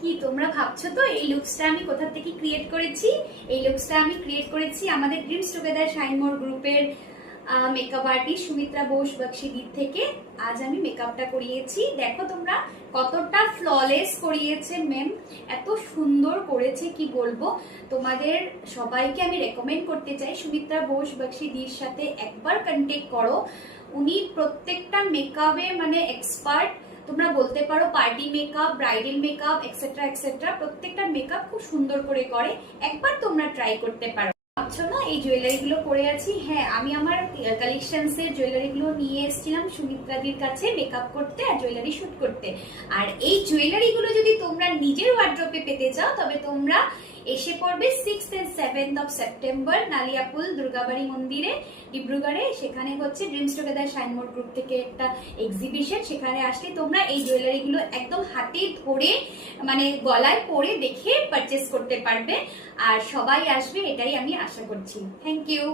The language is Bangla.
কি তোমরা ভাবছো তো এই লুকসটা আমি কোথা থেকে ক্রিয়েট করেছি? এই লুকসটা আমি ক্রিয়েট করেছি আমাদের ড্রিমস টুগেদার শাইন মোর গ্রুপের মেকআপ আর্টিস্ট সুমিত্রা বোস বক্সিদির থেকে। আজ আমি মেকআপটা করিয়েছি, দেখো তোমরা কতটা ফ্ললেস করিয়েছে ম্যাম, এত সুন্দর করেছে কি বলবো। তোমাদের সবাইকে আমি রেকমেন্ড করতে চাই সুমিত্রা বোস বক্সিদির সাথে একবার কন্ট্যাক্ট করো। উনি প্রত্যেকটা মেকআপে মানে এক্সপার্ট, তোমরা বলতে পারো party makeup, bridal makeup etcetera etcetera, প্রত্যেকটা মেকআপ খুব সুন্দর করে করে। একবার তোমরা ট্রাই করতে পারো। ভাবছো না এই জুয়েলারি গুলো পরে আছি? হ্যাঁ, আমি আমার কালেকশনস এর জুয়েলারি গুলো নিয়ে এসেছিলাম সুমিত্রাদির কাছে মেকআপ করতে আর জুয়েলারি শুট করতে। আর এই জুয়েলারি গুলো যদি তোমরা নিজের ওয়ার্ড্রপে পেতে চাও তবে তোমরা এসে পড়বে 6th and 7th of September Naliapool Durgabari মন্দিরে ডিব্রুগড়ে। সেখানে হচ্ছে ড্রিমস টুগেদার শাইন মোর গ্রুপ থেকে একটা এক্সিবিশন, সেখানে আসলে তোমরা এই জুয়েলারি গুলো একদম হাতে ধরে মানে গলায় পরে দেখে পারচেস করতে পারবে। আর সবাই আসবে এটাই আমি আশা করছি। Thank you.